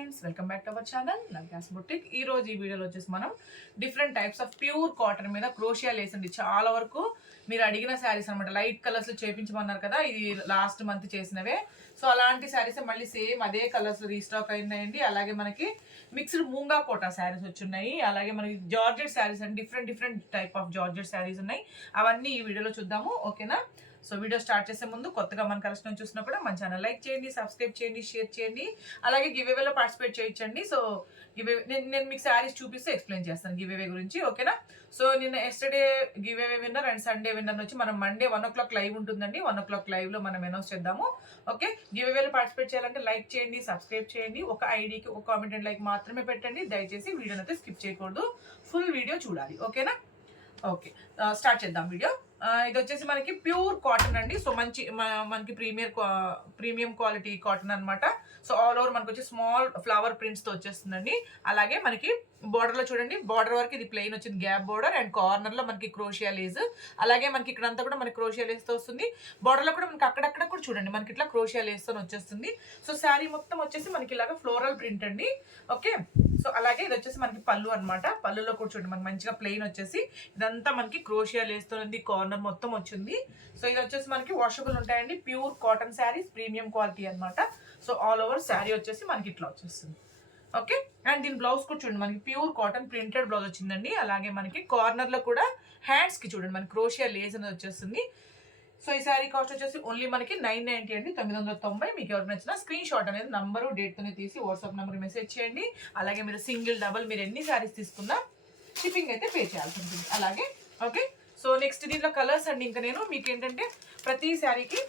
Friends, welcome back to our channel Navya's boutique. ఈ రోజు ఈ వీడియోలో వచ్చేసి మనం different types of pure cotton మీద క్రోషియా లేస్ అండి. చాలా వరకు మీరు అడిగిన శారీస్ అనమాట. లైట్ కలర్స్ లో చేపించమన్నారు కదా, ఇది లాస్ట్ మంత్ చేసినవే. సో అలాంటి శారీస్ మళ్ళీ సేమ్ అదే కలర్స్ రీస్టాక్ అయినాయండి. అలాగే మనకి మిక్స్డ్ మూంగా కోటా శారీస్ వచ్చున్నాయి. అలాగే మనకి జార్జెట్ శారీస్ అండి, different type of georgette saris ఉన్నాయి. అవన్నీ ఈ వీడియోలో చూద్దాము, ఓకేనా? సో వీడియో స్టార్ట్ చేసే ముందు కొత్తగా మన కలెక్షన్ చూసినా కూడా మన ఛానల్ లైక్ చేయండి, సబ్స్క్రైబ్ చేయండి, షేర్ చేయండి. అలాగే గివేవేలో పార్టిసిపేట్ చేయొచ్చండి. సో గివేవే నేను మీకు శారీస్ చూపిస్తే ఎక్స్ప్లెయిన్ చేస్తాను గివేవే గురించి, ఓకేనా? సో నిన్న yesterday giveaway winner and Sunday winner వచ్చి మనం మండే 1 o'clock లైవ్ ఉంటుందండి. 1 o'clock లైవ్ లో మనం అనౌన్స్ చేద్దాము, ఓకే? గివేవేలో పార్టిసిపేట్ చేయాలంటే లైక్ చేయండి, సబ్స్క్రైబ్ చేయండి. ఒక ఐడికి ఒక కామెంట్ అండ్ లైక్ మాత్రమే పెట్టండి. దయచేసి వీడియోని అయితే స్కిప్ చేయకూడదు, ఫుల్ వీడియో చూడాలి, ఓకేనా? ఓకే, స్టార్ట్ చేద్దాం వీడియో. ఇది వచ్చేసి మనకి ప్యూర్ కాటన్ అండి. సో మనకి ప్రీమియం క్వాలిటీ కాటన్ అనమాట. సో ఆల్ ఓవర్ మనకి వచ్చి స్మాల్ ఫ్లవర్ ప్రింట్స్ తో వచ్చేస్తుందండి. అలాగే మనకి బార్డర్ లో చూడండి, బార్డర్ వరకు ఇది ప్లెయిన్ వచ్చింది, గ్యాప్ బార్డర్, అండ్ కార్నర్ లో మనకి క్రోషియా లేస్. అలాగే మనకి ఇక్కడంతా కూడా మనకి క్రోషియా లేస్ తో వస్తుంది. బార్డర్ లో కూడా మనకి అక్కడక్కడ కూడా చూడండి మనకి ఇట్లా క్రోషియా లేస్ తో వచ్చేస్తుంది. సో శారీ మొత్తం వచ్చేసి మనకి ఇలాగా ఫ్లోరల్ ప్రింట్ అండి, ఓకే? సో అలాగే ఇది వచ్చేసి మనకి పళ్ళు అనమాట. పళ్ళులో కూడా చూడండి మనకి మంచిగా ప్లెయిన్ వచ్చేసి ఇదంతా మనకి క్రోషియా లేస్ తో ఉంది, కార్నర్ మొత్తం వచ్చింది. సో ఇది వచ్చేసి మనకి వాషబుల్ ఉంటాయండి. Pure cotton saris, premium quality అనమాట. సో ఆల్ ఓవర్ శారీ వచ్చేసి మనకి ఇట్లా వచ్చేస్తుంది, ఓకే? అండ్ దీని బ్లౌజ్ కూడా చూడండి మనకి ప్యూర్ కాటన్ ప్రింటెడ్ బ్లౌజ్ వచ్చిందండి. అలాగే మనకి కార్నర్ లో కూడా హ్యాండ్స్ కి చూడండి మనకి క్రోషియా లేస్ అనేది వచ్చేస్తుంది. సో ఈ శారీ కాస్ట్ వచ్చేసి ఓన్లీ మనకి 990 అండి, 990. మీకు ఎవరికి నచ్చిన స్క్రీన్ షాట్ అనేది నంబరు డేట్ తోనే తీసి వాట్సాప్ నెంబర్ మెసేజ్ చేయండి. అలాగే మీరు సింగిల్ డబుల్ మీరు ఎన్ని శారీస్ తీసుకున్నా షిప్పింగ్ అయితే పే చేయాల్సి ఉంటుంది, అలాగే, ఓకే? సో నెక్స్ట్ దీంట్లో కలర్స్ అండి. ఇంకా నేను మీకు ఏంటంటే ప్రతి శారీకి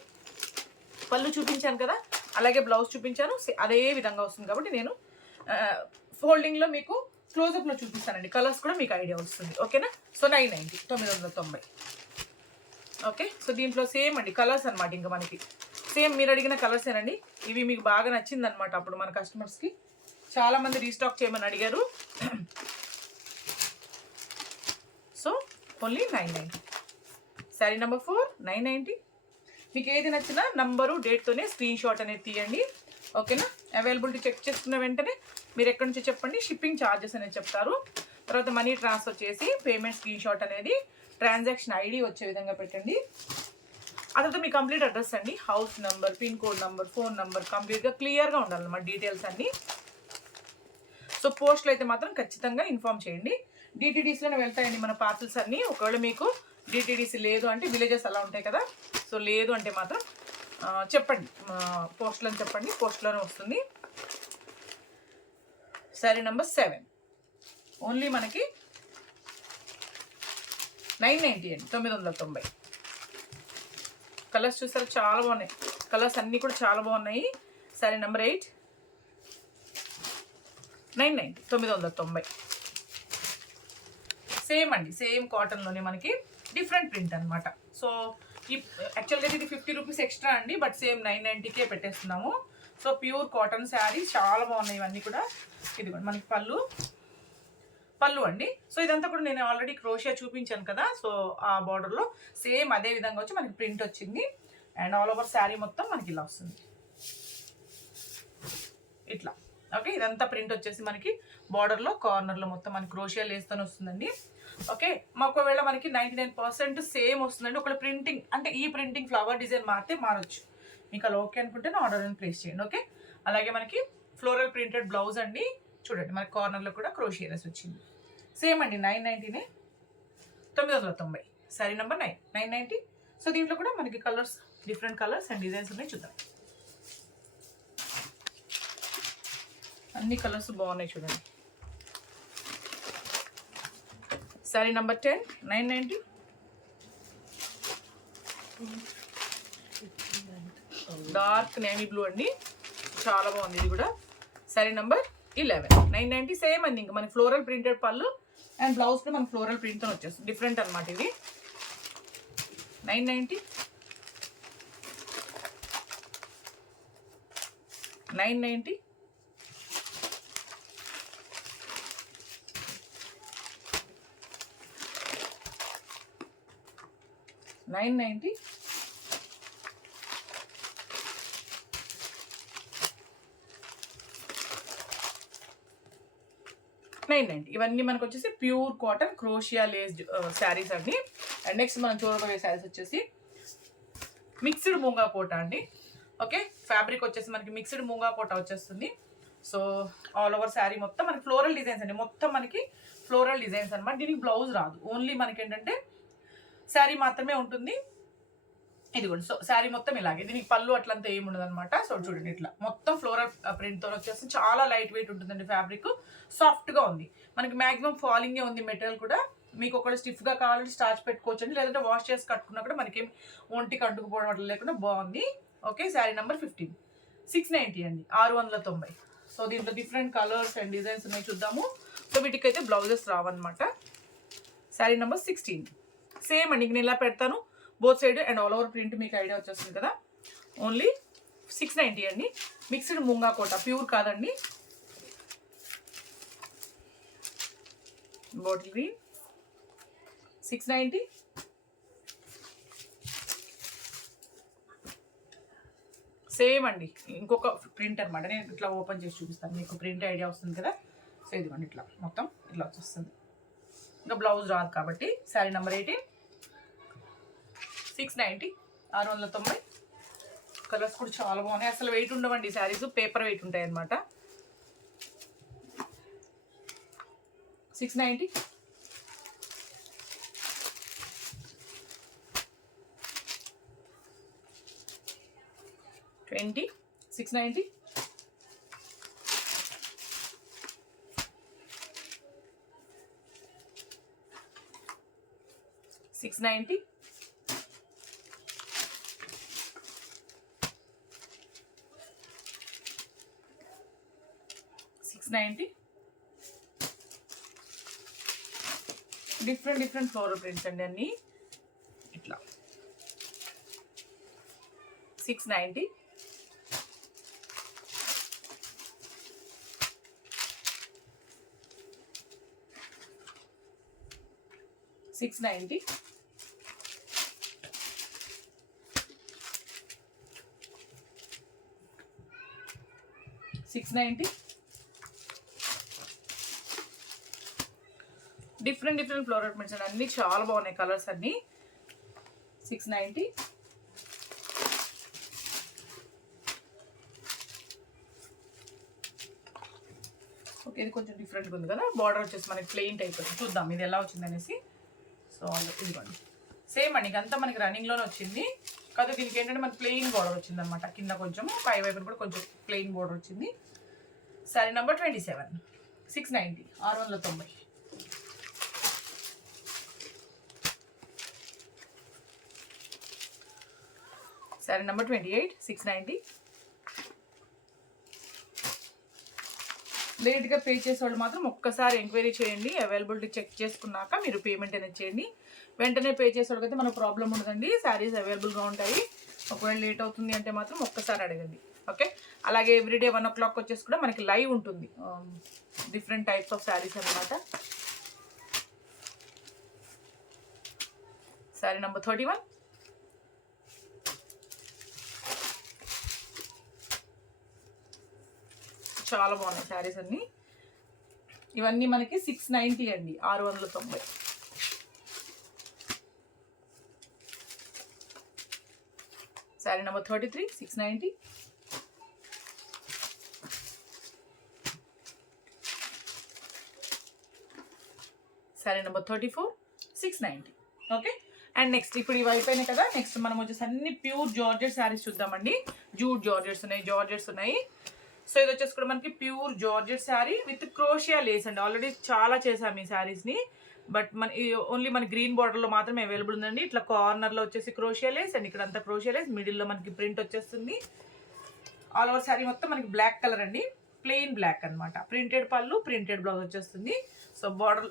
పళ్ళు చూపించాను కదా, అలాగే బ్లౌజ్ చూపించాను, అదే విధంగా వస్తుంది కాబట్టి నేను ఫోల్డింగ్ లో మీకు క్లోజప్ లో చూపిస్తానండి. కలర్స్ కూడా మీకు ఐడియా వస్తుంది, ఓకేనా? So 990, 990, okay? సో దీంట్లో సేమ్ అండి కలర్స్ అనమాట. ఇంకా మనకి సేమ్ మీరు అడిగిన కలర్స్ ఏనండి. ఇవి మీకు బాగా నచ్చింది అనమాట. అప్పుడు మన కస్టమర్స్ కి చాలా మంది రీస్టాక్ చేయమని అడిగారు. So only 990. శారీ నెంబర్ 4, 990. మీకు ఏది నచ్చినా నంబరు డేట్తోనే స్క్రీన్ షాట్ అనేది తీయండి, ఓకేనా? అవైలబిలిటీ చెక్ చేసుకున్న వెంటనే మీరు ఎక్కడి నుంచి చెప్పండి, షిప్పింగ్ ఛార్జెస్ అనేది చెప్తారు. తర్వాత మనీ ట్రాన్స్ఫర్ చేసి పేమెంట్ స్క్రీన్ షాట్ అనేది ట్రాన్సాక్షన్ ఐడి వచ్చే విధంగా పెట్టండి. ఆ తర్వాత మీ కంప్లీట్ అడ్రస్ అండి, house number, pin code number, phone number కంప్లీట్గా క్లియర్గా ఉండాలన్నమాట, డీటెయిల్స్ అన్నీ. సో పోస్ట్లో అయితే మాత్రం ఖచ్చితంగా ఇన్ఫామ్ చేయండి. డిటీడీసీలోనే వెళ్తాయండి మన పార్సల్స్ అన్నీ. ఒకవేళ మీకు డిటీడీసీ లేదు అంటే విలేజెస్ అలా ఉంటాయి కదా, సో లేదు అంటే మాత్రం చెప్పండి, పోస్ట్లో చెప్పండి, పోస్ట్లోనే వస్తుంది. శారీ నెంబర్ 7 ఓన్లీ మనకి 990 అండి, 990. కలర్స్ చూసారు చాలా బాగున్నాయి, కలర్స్ అన్నీ కూడా చాలా బాగున్నాయి. శారీ నెంబర్ 8, 990, 990. సేమ్ అండి, సేమ్ కాటన్లోనే మనకి డిఫరెంట్ ప్రింట్ అనమాట. సో ఈ యాక్చువల్గా ఇది 50 రూపీస్ ఎక్స్ట్రా అండి, బట్ సేమ్ 990కే పెట్టేస్తున్నాము. సో ప్యూర్ కాటన్ శారీ చాలా బాగున్నాయి ఇవన్నీ కూడా. ఇది కూడా మనకి పళ్ళు అండి. సో ఇదంతా కూడా నేను ఆల్రెడీ క్రోషియా చూపించాను కదా, సో ఆ బార్డర్లో సేమ్ అదే విధంగా వచ్చి మనకి ప్రింట్ వచ్చింది. అండ్ ఆల్ ఓవర్ శారీ మొత్తం మనకి ఇలా వస్తుంది, ఇట్లా, ఓకే? ఇదంతా ప్రింట్ వచ్చేసి మనకి బార్డర్లో కార్నర్లో మొత్తం మనకి క్రోషియా లేస్తూనే వస్తుందండి, ఓకే? ఒకవేళ మనకి 99% సేమ్ వస్తుందండి. ఒకవేళ ప్రింటింగ్ అంటే ఈ ప్రింటింగ్ ఫ్లవర్ డిజైన్ మారితే మారచ్చు. మీకు అలా ఓకే అనుకుంటే ఆర్డర్ అని ప్లేస్ చేయండి, ఓకే? అలాగే మనకి ఫ్లోరల్ ప్రింటెడ్ బ్లౌజ్ అండి. చూడండి మనకి కార్నర్లో కూడా క్రోషియా లేస్ వచ్చింది. సేమ్ అండి 990నే, 990. శారీ నెంబర్ 990. సో దీంట్లో కూడా మనకి colours, different colours and designs ఉన్నాయి, చూద్దాం. అన్ని కలర్స్ బాగున్నాయి చూడండి. Sari number 10, 990. Dark navy blue అండి, చాలా బాగుంది ఇది కూడా. శారీ నెంబర్ 11, 990. సేమ్ అండి, ఇంకా మనకి ఫ్లోరల్ ప్రింటెడ్ పళ్ళు అండ్ బ్లౌజ్ కూడా మనకి ఫ్లోరల్ ప్రింట్తో వచ్చేస్తుంది. డిఫరెంట్ అనమాట ఇది. 990, 990. $990. 990. ఇవన్నీ మనకు వచ్చేసి ప్యూర్ కాటన్ క్రోషియా లేస్డ్ శారీస్ అండి. అండ్ నెక్స్ట్ మనం చూడబోయే శారీస్ వచ్చేసి మిక్స్డ్ మూంగా కోట అండి. ఓకే, ఫ్యాబ్రిక్ వచ్చేసి మనకి మిక్స్డ్ మూంగా కోట వచ్చేస్తుంది. సో ఆల్ ఓవర్ శారీ మొత్తం మనకి ఫ్లోరల్ డిజైన్స్ అండి, మొత్తం మనకి ఫ్లోరల్ డిజైన్స్ అనమాట. దీనికి బ్లౌజ్ రాదు, ఓన్లీ మనకి ఏంటంటే శారీ మాత్రమే ఉంటుంది. ఇదిగోండి, సో శారీ మొత్తం ఇలాగే, దీనికి పళ్ళు అట్లంతా ఏమి ఉండదు అనమాట. సో చూడండి, ఇట్లా మొత్తం ఫ్లోరల్ ప్రింట్తో వచ్చేసి చాలా లైట్ వెయిట్ ఉంటుందండి. ఫ్యాబ్రిక్ సాఫ్ట్గా ఉంది, మనకి మ్యాక్సిమం ఫాలింగే ఉంది మెటీరియల్ కూడా. మీకు ఒకవేళ స్టిఫ్గా కావాలంటే స్టార్చ్ పెట్టుకోవచ్చు అండి, లేదంటే వాష్ చేసి కట్టుకున్నా కూడా మనకేం ఒంటికి అంటుకుపోవడం అట్లా లేకుండా బాగుంది. ఓకే, శారీ నెంబర్ 15, 690 అండి, 690. సో దీంట్లో డిఫరెంట్ కలర్స్ అండ్ డిజైన్స్ ఉన్నాయి, చూద్దాము. సో వీటికైతే బ్లౌజెస్ రావన్నమాట. శారీ నెంబర్ 16 సేమ్ అండి, నేను ఇలా పెడతాను both side and all over print మీకు ఐడియా వచ్చేస్తుంది కదా. ఓన్లీ 690 అండి. మిక్స్డ్ ముంగా కోట, ప్యూర్ కాదండి. Bottle green 690. సేమ్ అండి, ఇంకొక ప్రింట్ అనమాట. నేను ఇట్లా ఓపెన్ చేసి చూపిస్తాను, మీకు ప్రింట్ ఐడియా వస్తుంది కదా. సో ఇదిగోండి, ఇట్లా మొత్తం ఇట్లా వచ్చేస్తుంది. ఇంకా బ్లౌజ్ రాదు కాబట్టి. శారీ నెంబర్ 18, 690, 690. కలర్స్ కూడా చాలా బాగున్నాయి, అసలు వెయిట్ ఉండవండి శారీస్, పేపర్ వెయిట్ ఉంటాయి అన్నమాట. 690. 20, 690. 690. 690. డిఫరెంట్ ఫ్లోరల్ ప్రింట్స్ అండి అన్ని ఇట్లా. 690. 690. 690. డిఫరెంట్ ఫ్లోరల్ ప్రింట్స్ అండి అన్ని చాలా బాగున్నాయి కలర్స్ అన్ని. 690. ఓకే, ఇది కొంచెం డిఫరెంట్గా ఉంది కదా. బార్డర్ వచ్చేసి మనకి ప్లెయిన్ టైప్ వచ్చింది, చూద్దాం ఇది ఎలా వచ్చింది అనేసి. సో ఇదిగోండి, సేమ్ అండి, ఇంకంతా మనకి రన్నింగ్లోనే వచ్చింది కాదు. దీనికి ఏంటంటే మనకి ప్లెయిన్ బార్డర్ వచ్చింది అనమాట, కింద కొంచెం పై వైపు కూడా కొంచెం ప్లెయిన్ బార్డర్ వచ్చింది. శారీ నెంబర్ 27, 690, 690. శారీ నెంబర్ 28, 690. లేట్గా పే చేసేవాళ్ళు మాత్రం ఒక్కసారి ఎంక్వైరీ చేయండి, అవైలబిలిటీ చెక్ చేసుకున్నాక మీరు పేమెంట్ అనేది చేయండి. వెంటనే పే చేసేవాళ్ళకి అయితే మనకు ప్రాబ్లం ఉండదండి, శారీస్ అవైలబుల్గా ఉంటాయి. ఒకవేళ లేట్ అవుతుంది అంటే మాత్రం ఒక్కసారి అడగండి. ఓకే, అలాగే ఎవ్రీడే 1 o'clock వచ్చేసి కూడా మనకి లైవ్ ఉంటుంది, డిఫరెంట్ టైప్స్ ఆఫ్ శారీస్ అనమాట. శారీ నెంబర్ 31, చాలా బాగున్నాయి శారీస్ అన్ని. ఇవన్నీ మనకి 690 అండి, 690. Sari number 33, 690. Sari number 34, 690. Okay, and next ఇప్పుడు ఇవి అయిపోయినాయి కదా. నెక్స్ట్ మనం వచ్చేసి అన్ని ప్యూర్ జార్జెట్ శారీస్ చూద్దామండి. జూట్ జార్జెట్స్ ఉన్నాయి, జార్జెట్స్ ఉన్నాయి. సో ఇది వచ్చేసి కూడా మనకి pure georgette sari with క్రోషియా Lay's అండి. ఆల్రెడీ చాలా చేసాము ఈ శారీస్ని, బట్ మన ఓన్లీ మన గ్రీన్ బార్డర్లో మాత్రమే అవైలబుల్ ఉందండి. ఇట్లా కార్నర్లో వచ్చేసి క్రోషియా లేస్ అండ్ ఇక్కడ అంతా క్రోషియా లేస్, మిడిల్లో మనకి ప్రింట్ వచ్చేస్తుంది. ఆల్ ఓవర్ శారీ మొత్తం మనకి బ్లాక్ కలర్ అండి, ప్లెయిన్ బ్లాక్ అనమాట. ప్రింటెడ్ పళ్ళు, ప్రింటెడ్ బ్లౌజ్ వచ్చేస్తుంది. సో బార్డర్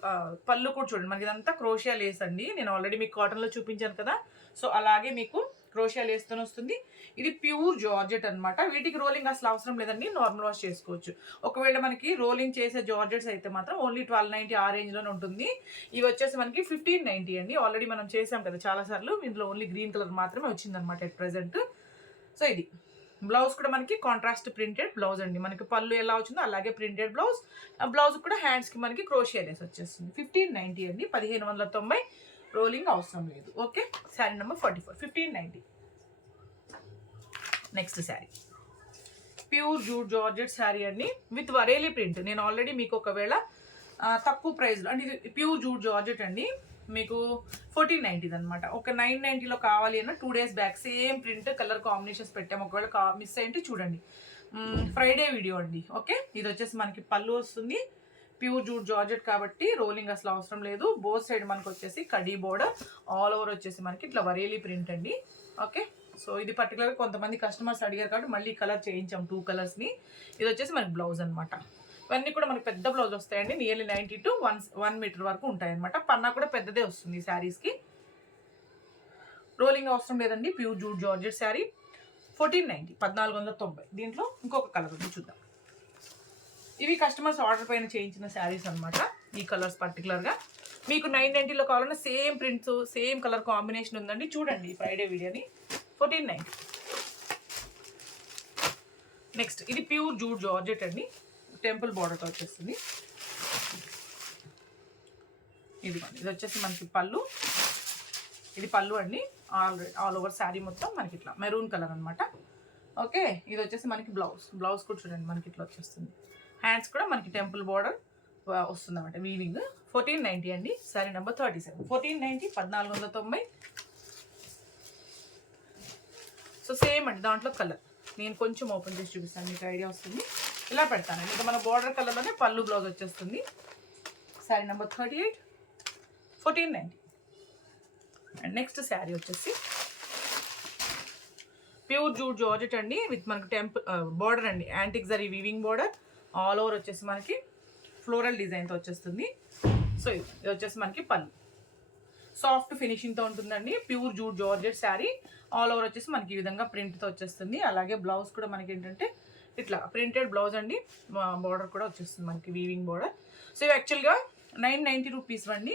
పళ్ళు కూడా చూడండి మనకి ఇదంతా క్రోషియా లేస్ అండి. నేను ఆల్రెడీ మీకు కాటన్లో చూపించాను కదా, సో అలాగే మీకు క్రోషియా లేస్తో వస్తుంది. ఇది ప్యూర్ జార్జెట్ అనమాట. వీటికి రోలింగ్ అసలు అవసరం లేదండి, నార్మల్ వాష్ చేసుకోవచ్చు. ఒకవేళ మనకి రోలింగ్ చేసే జార్జెట్స్ అయితే మాత్రం ఓన్లీ 1290 ఆ రేంజ్లోనే ఉంటుంది. ఇవి వచ్చేసి మనకి 1590 అండి. ఆల్రెడీ మనం చేసాం కదా చాలాసార్లు. ఇందులో ఓన్లీ గ్రీన్ కలర్ మాత్రమే వచ్చిందనమాట ఎట్ ప్రెజెంట్. సో ఇది బ్లౌజ్ కూడా మనకి కాంట్రాస్ట్ ప్రింటెడ్ బ్లౌజ్ అండి. మనకి పళ్ళు ఎలా వచ్చిందో అలాగే ప్రింటెడ్ బ్లౌజ్. బ్లౌజ్ కూడా హ్యాండ్స్కి మనకి క్రోషియా లేస్ వచ్చేస్తుంది. 1590 అండి, 1590. రోలింగ్ అవసరం లేదు. Okay, sari number 44, 1590. Next sari pure jute georgette sari అండి విత్ వరేలి ప్రింట్. నేను ఆల్రెడీ మీకు ఒకవేళ తక్కువ ప్రైస్లో అంటే ఇది ప్యూర్ జూట్ జార్జెట్ అండి, మీకు 1490 అనమాట. ఒక 990లో కావాలి అన్న 2 days back same print colour combinations పెట్టాము. ఒకవేళ మిస్ అయ్యింటే చూడండి, ఫ్రైడే వీడియో అండి. ఓకే, ఇది వచ్చేసి మనకి పళ్ళు వస్తుంది. ప్యూర్ జూట్ జార్జెట్ కాబట్టి రోలింగ్ అసలు అవసరం లేదు. బోత్ సైడ్ మనకు వచ్చేసి కడీ బోర్డర్, ఆల్ ఓవర్ వచ్చేసి మనకి ఇట్లా వరేలి ప్రింట్ అండి. ఓకే, సో ఇది పర్టికులర్గా కొంతమంది కస్టమర్స్ అడిగారు కాబట్టి మళ్ళీ కలర్ చేయించాం 2 కలర్స్ని. ఇది వచ్చేసి మనకి బ్లౌజ్ అనమాట. ఇవన్నీ కూడా మనకి పెద్ద బ్లౌజ్ వస్తాయండి, నియర్లీ 90 to 1 మీటర్ వరకు ఉంటాయి అనమాట. పన్నా కూడా పెద్దదే వస్తుంది ఈ శారీస్కి. రోలింగ్ అవసరం లేదండి. Pure jute georgette sari 1490, 1490. దీంట్లో ఇంకొక కలర్ ఉంది, చూద్దాం. ఇవి కస్టమర్స్ ఆర్డర్ పైన చేయించిన శారీస్ అనమాట. ఈ కలర్స్ పర్టికులర్గా మీకు 990లో కావాలన్నా same prints same colour combination ఉందండి. చూడండి ఫ్రైడే వీడియోని. 1490. నెక్స్ట్ ఇది ప్యూర్ జూట్ జార్జెట్ అండి, టెంపుల్ బార్డర్తో వచ్చేస్తుంది. ఇది వచ్చేసి మనకి పళ్ళు. ఇది పళ్ళు అండి, ఆల్ ఓవర్ శారీ మొత్తం మనకి ఇట్లా మెరూన్ కలర్ అనమాట. ఓకే, ఇది వచ్చేసి మనకి బ్లౌజ్ కూడా చూడండి మనకి ఇట్లా వచ్చేస్తుంది. హ్యాండ్స్ కూడా మనకి టెంపుల్ బార్డర్ వస్తుంది అనమాట, వీవింగ్. 1490 అండి, శారీ నెంబర్ 37. 1490, 1490. సో సేమ్ అండి, దాంట్లో కలర్ నేను కొంచెం ఓపెన్ చేసి చూపిస్తాను, మీకు ఐడియా వస్తుంది. ఇలా పెడతాను. ఇంకా మన బార్డర్ కలర్లోనే పళ్ళు బ్లౌజ్ వచ్చేస్తుంది. Sari number 38, 1490. And next sari వచ్చేసి ప్యూర్ జూట్ జార్జెట్ అండి విత్ మనకి బార్డర్ అండి, antique zari weaving border, all over వచ్చేసి మనకి ఫ్లోరల్ డిజైన్తో వచ్చేస్తుంది. సో ఇది వచ్చేసి మనకి పళ్ళు, సాఫ్ట్ ఫినిషింగ్తో ఉంటుందండి. Pure jute georgette sari, all over వచ్చేసి మనకి ఈ విధంగా ప్రింట్తో వచ్చేస్తుంది. అలాగే బ్లౌజ్ కూడా మనకి ఏంటంటే ఇట్లా ప్రింటెడ్ బ్లౌజ్ అండి, బార్డర్ కూడా వచ్చేస్తుంది మనకి వీవింగ్ బార్డర్. సో ఇవి యాక్చువల్గా 990 రూపీస్ అండి,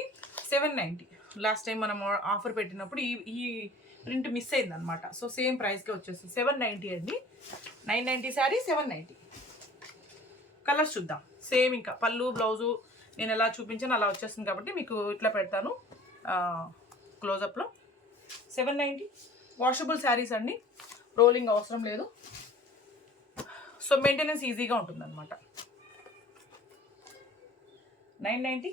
790. లాస్ట్ టైం మనం ఆఫర్ పెట్టినప్పుడు ఈ ప్రింట్ మిస్ అయింది అనమాట. సో సేమ్ ప్రైస్కే వచ్చేస్తుంది, 790 అండి. 990 శారీ 790. కలర్స్ చూద్దాం. సేమ్ ఇంకా పళ్ళు బ్లౌజు నేను ఎలా చూపించాను అలా వచ్చేస్తుంది కాబట్టి మీకు ఇట్లా పెడతాను క్లోజప్లో. 790. వాషబుల్ శారీస్ అండి, రోలింగ్ అవసరం లేదు. సో మెయింటెనెన్స్ ఈజీగా ఉంటుంది అనమాట. 990.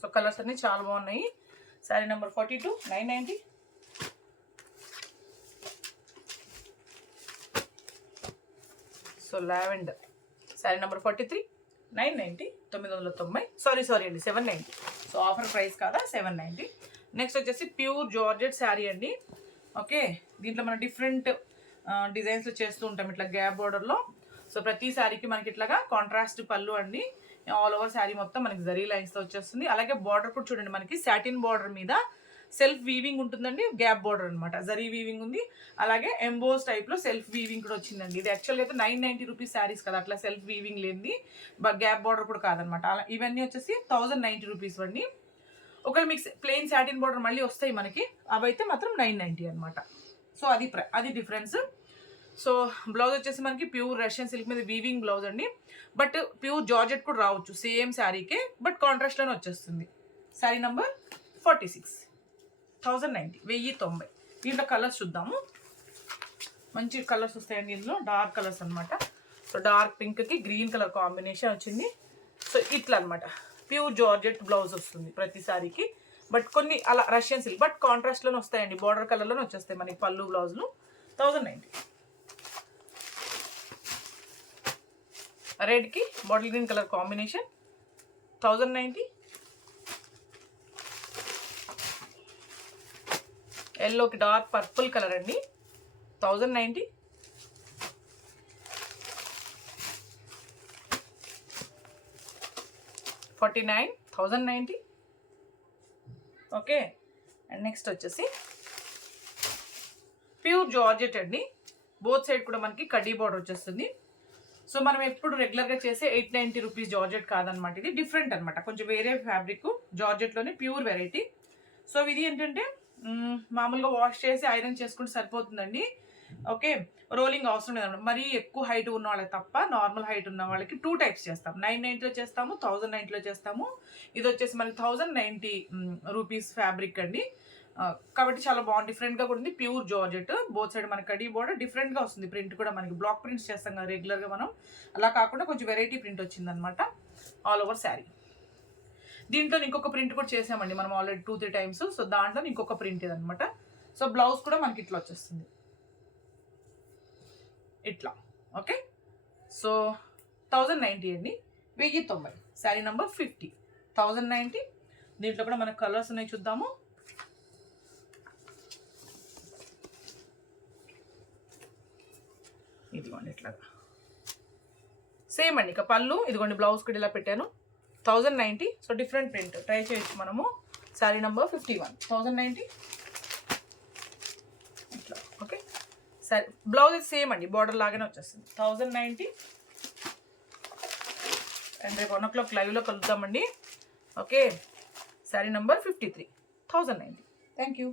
సో కలర్స్ అన్నీ చాలా బాగున్నాయి. Sari number 42, 990. So lavender sari number 43, 990, 990. Sorry అండి, 790. సో ఆఫర్ ప్రైస్ కాదా, 790. నెక్స్ట్ వచ్చేసి ప్యూర్ జార్జెట్ శారీ అండి. ఓకే, దీంట్లో మనం డిఫరెంట్ డిజైన్స్లో చేస్తూ ఉంటాం ఇట్లా గ్యాప్ బార్డర్లో. సో ప్రతి శారీకి మనకి ఇట్లాగా కాంట్రాస్ట్ పళ్ళు అండి, ఆల్ ఓవర్ శారీ మొత్తం మనకి జరీ లైన్స్తో వచ్చేస్తుంది. అలాగే బార్డర్ కూడా చూడండి మనకి సాటిన్ బార్డర్ మీద సెల్ఫ్ వీవింగ్ ఉంటుందండి, గ్యాప్ బార్డర్ అనమాట, జరీ వీవింగ్ ఉంది. అలాగే ఎంబోస్ టైప్లో సెల్ఫ్ వీవింగ్ కూడా వచ్చిందండి. ఇది యాక్చువల్గా అయితే 990 రూపీస్ శారీస్ కదా, అట్లా సెల్ఫ్ వీవింగ్ లేనిది, గ్యాప్ బార్డర్ కూడా కాదనమాట. అలా ఇవన్నీ వచ్చేసి 1090 రూపీస్ అండి. ఒకవేళ మీకు ప్లెయిన్ సాటిన్ బార్డర్ మళ్ళీ వస్తాయి మనకి, అవైతే మాత్రం 990 అనమాట. సో అది డిఫరెన్స్. సో బ్లౌజ్ వచ్చేసి మనకి ప్యూర్ రష్యన్ సిల్క్ మీద వీవింగ్ బ్లౌజ్ అండి, బట్ ప్యూర్ జార్జెట్ కూడా రావచ్చు సేమ్ శారీకే, బట్ కాంట్రాస్ట్లోనే వచ్చేస్తుంది. శారీ నంబర్ 46, 1090, 1090. దీంట్లో కలర్స్ చూద్దాము. మంచి కలర్స్ వస్తాయండి ఇందులో, డార్క్ కలర్స్ అనమాట. సో డార్క్ పింక్కి గ్రీన్ కలర్ కాంబినేషన్ వచ్చింది. సో ఇట్లా అనమాట ప్యూర్ జార్జెట్ బ్లౌజ్ వస్తుంది ప్రతి సారీకి, బట్ కొన్ని అలా రష్యన్ సిల్క్ బట్ కాంట్రాస్ట్లోనే వస్తాయండి, బార్డర్ కలర్లోనే వచ్చేస్తాయి మనకి పళ్ళు బ్లౌజ్లు. 1090. రెడ్కి బాటిల్ గ్రీన్ కలర్ కాంబినేషన్, 1090. ఎల్లోకి డార్క్ పర్పుల్ కలర్ అండి, 1090. $49,090. ఓకే, అండ్ నెక్స్ట్ వచ్చేసి ప్యూర్ జార్జెట్ అండి, బోత్ సైడ్ కూడా మనకి కడ్డీ బార్డర్ వచ్చేస్తుంది. సో మనం ఎప్పుడు రెగ్యులర్గా చేసే 890 రూపీస్ జార్జెట్ కాదనమాట, ఇది డిఫరెంట్ అనమాట, కొంచెం వేరే ఫ్యాబ్రిక్, జార్జెట్లోనే ప్యూర్ వెరైటీ. సో ఇది ఏంటంటే మామూలుగా వాష్ చేసి ఐరన్ చేసుకుంటే సరిపోతుందండి. ఓకే, రోలింగ్ అవసరం లేదన్నమాట. మరీ ఎక్కువ హైట్ ఉన్న వాళ్ళకి తప్ప నార్మల్ హైట్ ఉన్న వాళ్ళకి 2 టైప్స్ చేస్తాం. 990లో చేస్తాము, 1090లో చేస్తాము. ఇది వచ్చేసి మనకి 1090 రూపీస్ ఫ్యాబ్రిక్ అండి. కాబట్టి చాలా బాగుంది, డిఫరెంట్గా కూడా ఉంది. ప్యూర్ జార్జెట్, బోత్ సైడ్ మనకి కడీ బోర్డర్ డిఫరెంట్గా వస్తుంది. ప్రింట్ కూడా మనకి బ్లాక్ ప్రింట్స్ చేస్తాం కదా రెగ్యులర్గా మనం, అలా కాకుండా కొంచెం వెరైటీ ప్రింట్ వచ్చిందనమాట ఆల్ ఓవర్ శారీ. దీంట్లో ఇంకొక ప్రింట్ కూడా చేసామండి మనం ఆల్రెడీ 2-3 టైమ్స్. సో దాంట్లో ఇంకొక ప్రింట్ ఇదనమాట. సో బ్లౌజ్ కూడా మనకి ఇట్లా వచ్చేస్తుంది ఇట్లా. ఓకే, సో 1090 అండి, 1090, శారీ నెంబర్ 50, 1090. దీంట్లో కూడా మనకు కలర్స్ ఉన్నాయి, చూద్దాము. ఇదిగోండి ఇట్లాగా సేమ్ అండి. ఇక పళ్ళు ఇదిగోండి, బ్లౌజ్ కూడా ఇలా పెట్టాను. 1090. సో డిఫరెంట్ ప్రింట్ ట్రై చేయొచ్చు మనము. శారీ నెంబర్ 51, 1090 ఇట్లా. ఓకే, సరే బ్లౌజ్ సేమ్ అండి, బార్డర్ లాగానే వచ్చేస్తుంది. 1090. అండ్ రేపు 1 o'clock లైవ్లో కలుద్దామండి. Okay, sari number 53, 1090. Thank you.